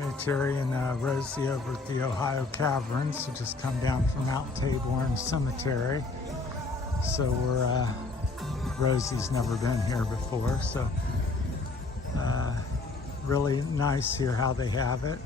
Hey, Terry and Rosie over at the Ohio Caverns, who just come down from Mount Tabor Cemetery. So Rosie's never been here before, so really nice here how they have it.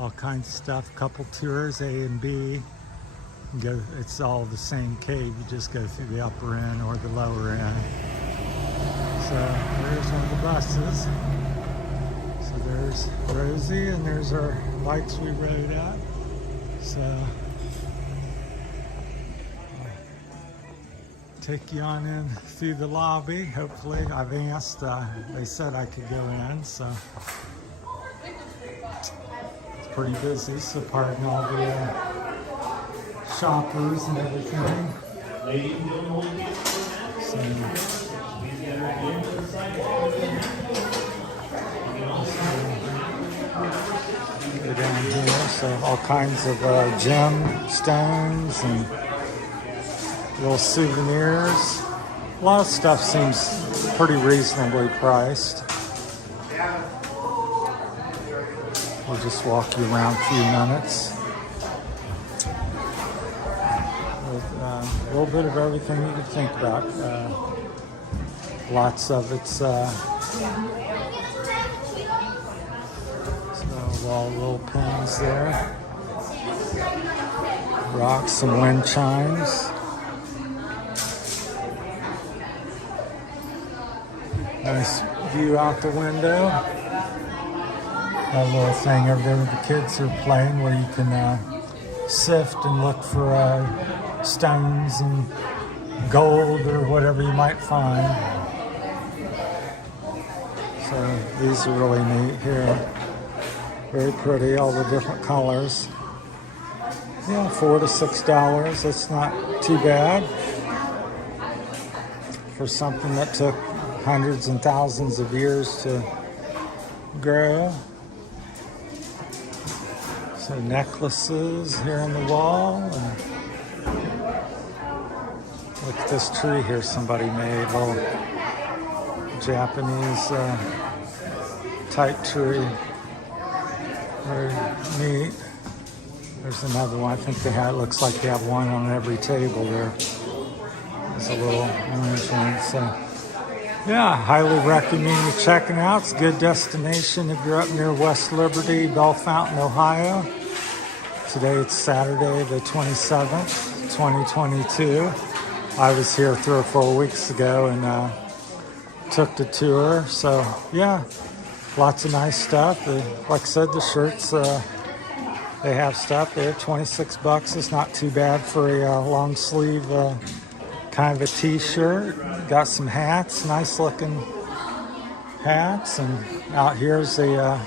All kinds of stuff, couple tours, A and B. It's all the same cave, you just go through the upper end or the lower end. So there's one of the buses. So there's Rosie, and there's our bikes we rode at. So I'll take you on in through the lobby. Hopefully, I've asked, they said I could go in, so it's pretty busy, so pardon all the shoppers and everything. So, go down here, so all kinds of gemstones and little souvenirs. A lot of stuff seems pretty reasonably priced. We'll just walk you around a few minutes. With a little bit of everything you could think about. Lots of it's all little pins there. Rocks, some wind chimes. Nice view out the window. That little thing over there with the kids are playing where you can sift and look for stones and gold or whatever you might find. So these are really neat here. Very pretty, all the different colors. Yeah, $4 to $6. That's not too bad for something that took hundreds and thousands of years to grow. So necklaces here on the wall. And look at this tree here somebody made. Little Japanese type tree. Very neat. There's another one. I think they have, looks like they have one on every table there. There's a little orange one. So, yeah, highly recommend you checking out. It's a good destination if you're up near West Liberty, Bell Fountain, Ohio. Today it's Saturday the 27th, 2022. I was here 3 or 4 weeks ago and took the tour. So, yeah. Lots of nice stuff. Like I said, the shirts, they have stuff there. $26. It's not too bad for a long sleeve kind of a t-shirt. Got some hats, nice looking hats. And out here's a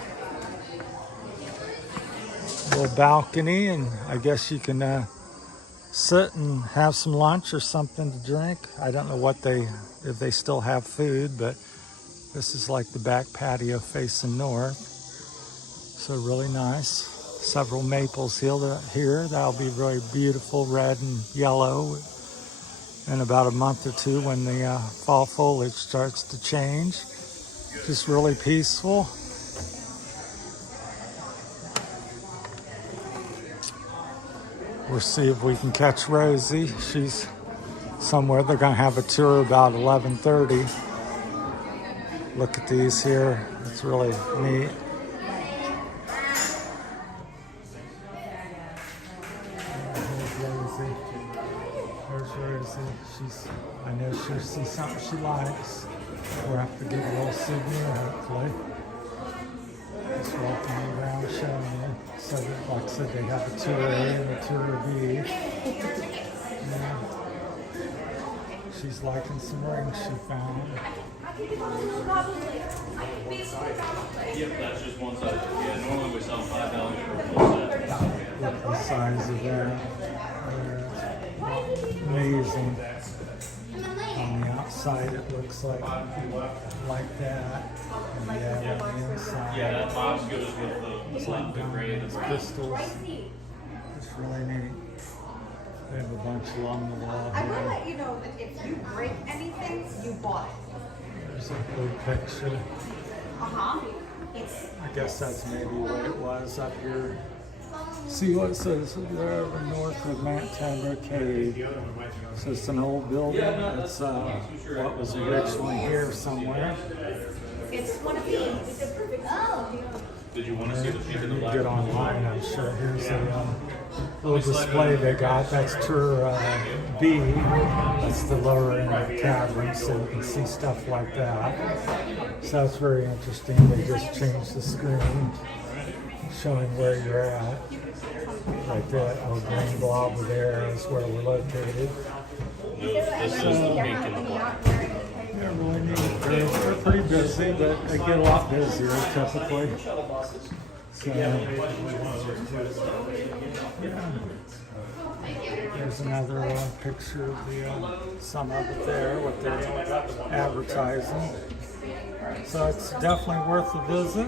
little balcony, and I guess you can sit and have some lunch or something to drink. I don't know if they still have food, but this is like the back patio facing north. So really nice. Several maples here. That'll be very beautiful, red and yellow in about a month or two when the fall foliage starts to change. Just really peaceful. We'll see if we can catch Rosie. She's somewhere. They're gonna have a tour about 11:30. Look at these here. It's really neat. Here's Rosie. There's Rosie. I know she'll see something she likes. We'll have to get a little souvenir, hopefully. Just walking around showing you. So, like I said, they have a tour A and a tour B. Yeah. She's liking some rings she found. Yep, that's just one size. Yeah, normally we sell $5 for a full set. Look at the size of that. Amazing. On the outside it looks like that. And yeah, on the inside. Yeah, that box goes with the gray and the crystals. It's really neat. They have a bunch along the wall I will here. let you know that if you break anything, you bought it. There's a good picture. Uh-huh. I guess that's maybe what it was up here. See what it says there over north of Mount Tabor Cave. So it's an old building. It's what was originally here somewhere. It's one of these. It's a perfect. Oh. Did you want to see the peak of the You black? get online, I'm sure. Here's a little display they got. That's tour B. That's the lower end of Caverns, so you can see stuff like that. So that's very interesting. They just changed the screen, showing where you're at. Right there, that little green blob over there is where we're located. This is the peak in the black. They're really neat. They're pretty busy, but they get a lot busier typically. So, yeah. There's another picture of the some of it there, what they're advertising. So it's definitely worth a visit.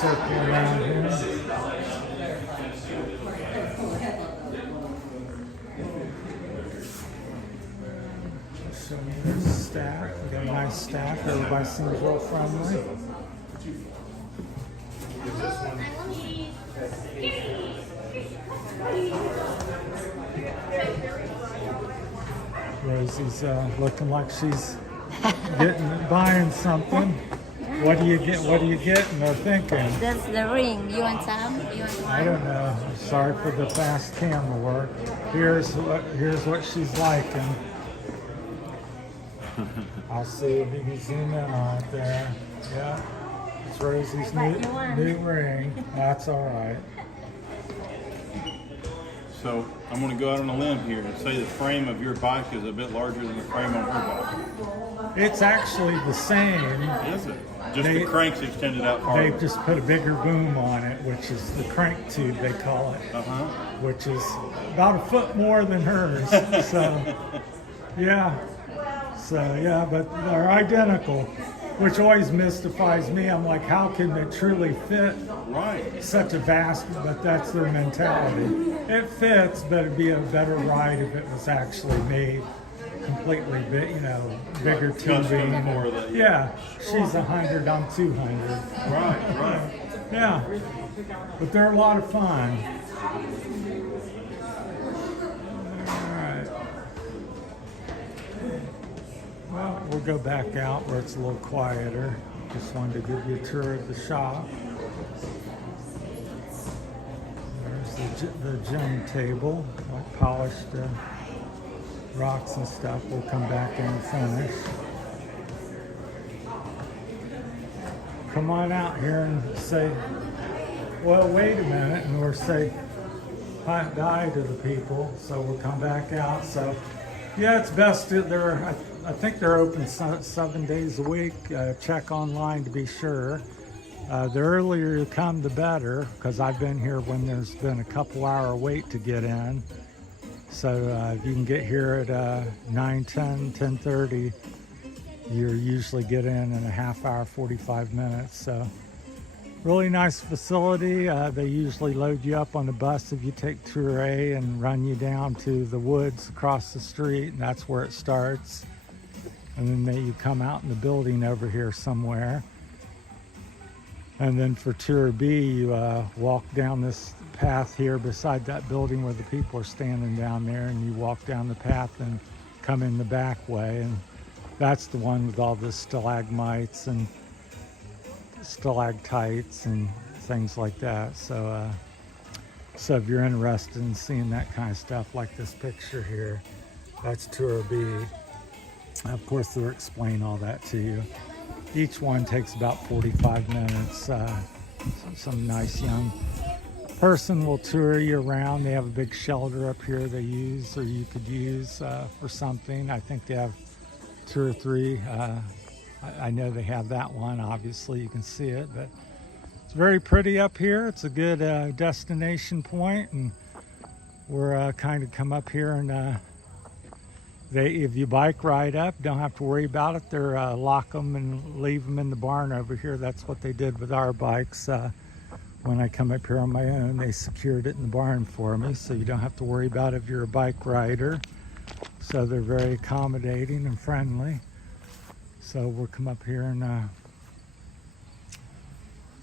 Circle around here. So there's staff. We got a nice staff. Everybody seems real friendly. Rosie's looking like she's buying something. What do you get? What do you get? And they're thinking. That's the ring. You want some? You want one? I don't know. Sorry for the fast camera work. Here's what she's liking. I'll see if you can zoom in on it there. Yeah, it's Rosie's new ring. That's all right. So I'm going to go out on a limb here and say the frame of your bike is a bit larger than the frame on her bike. It's actually the same. Is it? Just the crank's extended out farther. They've just put a bigger boom on it, which is the crank tube they call it, which is about a foot more than hers. So, yeah. So yeah, but they're identical, which always mystifies me. I'm like, how can it truly fit Right. such a vast? But that's their mentality. It fits, but it'd be a better ride if it was actually made completely big, bigger tubing. for the- Yeah, she's 100, I'm 200. Right. Yeah, but they're a lot of fun. All right. Well, we'll go back out where it's a little quieter. Just wanted to give you a tour of the shop. There's the gym table, like polished rocks and stuff. We'll come back in and finish. Come on out here and say, well, wait a minute, and we'll say hi to the people. So we'll come back out. So, yeah, it's best to, I think they're open 7 days a week. Check online to be sure. The earlier you come, the better, because I've been here when there's been a couple-hour wait to get in. So if you can get here at 9, 10, 10:30, you usually get in a half hour, 45 minutes. So really nice facility. They usually load you up on the bus if you take Tour A and run you down to the woods across the street, and that's where it starts. And then you come out in the building over here somewhere. And then for Tour B, you walk down this path here beside that building where the people are standing down there, and you walk down the path and come in the back way. And that's the one with all the stalagmites and stalactites and things like that. So, so if you're interested in seeing that kind of stuff, like this picture here, that's Tour B. Of course, they'll explain all that to you. Each one takes about 45 minutes. Some nice young person will tour you around. They have a big shelter up here they use, or you could use for something. I think they have 2 or 3. I know they have that one. Obviously, you can see it, but it's very pretty up here. It's a good destination point, and we're kind of come up here and if you bike ride up, don't have to worry about it. They're lock them and leave them in the barn over here. That's what they did with our bikes. When I come up here on my own, they secured it in the barn for me, so you don't have to worry about it if you're a bike rider. So they're very accommodating and friendly. So we'll come up here and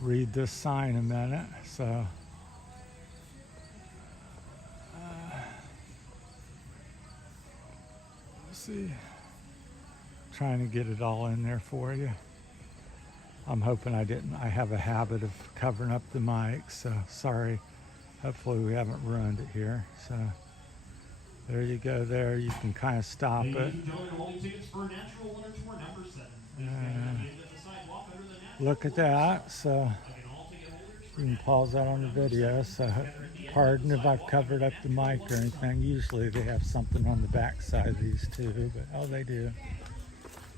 read this sign a minute. So let's see. Trying to get it all in there for you. I'm hoping I didn't. I have a habit of covering up the mic, so sorry. Hopefully we haven't ruined it here. So there you go there. You can kind of stop it. Ladies and gentlemen, holding tickets for Natural Wonder Tour number 7. Please gather at the sidewalk under the Natural Look at that. So you can pause that on the video. So pardon if I've covered up the mic or anything. Usually they have something on the back side of these too, but oh, they do.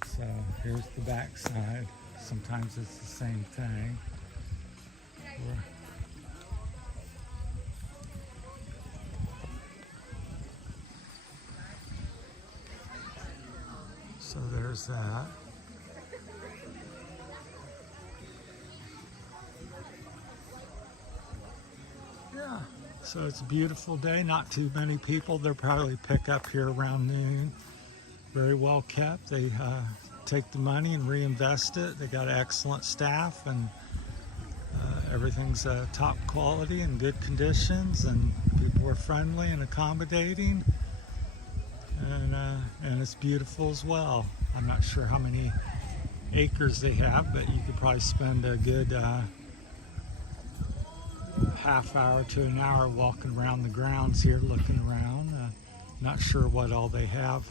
So here's the back side. Sometimes it's the same thing. So there's that. Yeah, so it's a beautiful day. Not too many people. They'll probably pick up here around noon. Very well kept. They take the money and reinvest it. They got excellent staff, and everything's top quality and good conditions, and people are friendly and accommodating, and it's beautiful as well. I'm not sure how many acres they have, but you could probably spend a good half hour to an hour walking around the grounds here, looking around. Not sure what all they have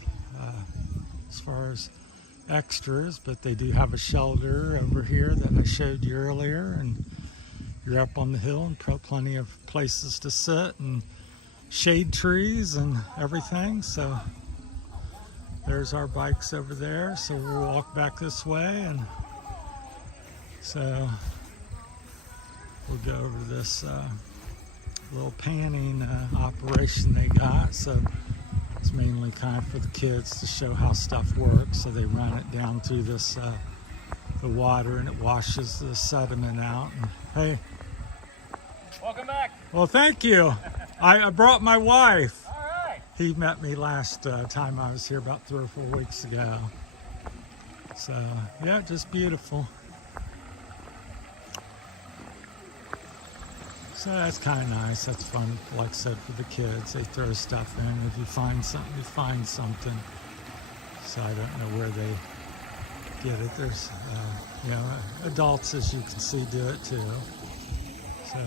as far as extras, but they do have a shelter over here that I showed you earlier, and you're up on the hill and plenty of places to sit and shade trees and everything. So there's our bikes over there. So we'll walk back this way, and so we'll go over this little panning operation they got. So it's mainly kind of for the kids to show how stuff works. So they run it down through this the water, and it washes the sediment out. And, hey, Welcome back. well, thank you. I brought my wife. All right. He met me last time I was here about 3 or 4 weeks ago. So yeah, just beautiful. So that's kind of nice. That's fun, like I said, for the kids. They throw stuff in. If you find something, you find something. So I don't know where they get it. There's, you know, adults, as you can see, do it too. So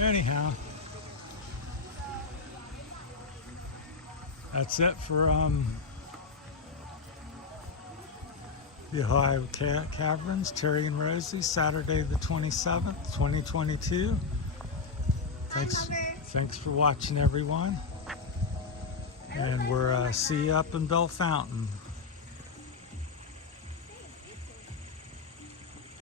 anyhow, that's it for the Ohio Caverns, Terry and Rosie, Saturday the 27th, 2022. Thanks for watching, everyone. And we're see you up in Bell Fountain.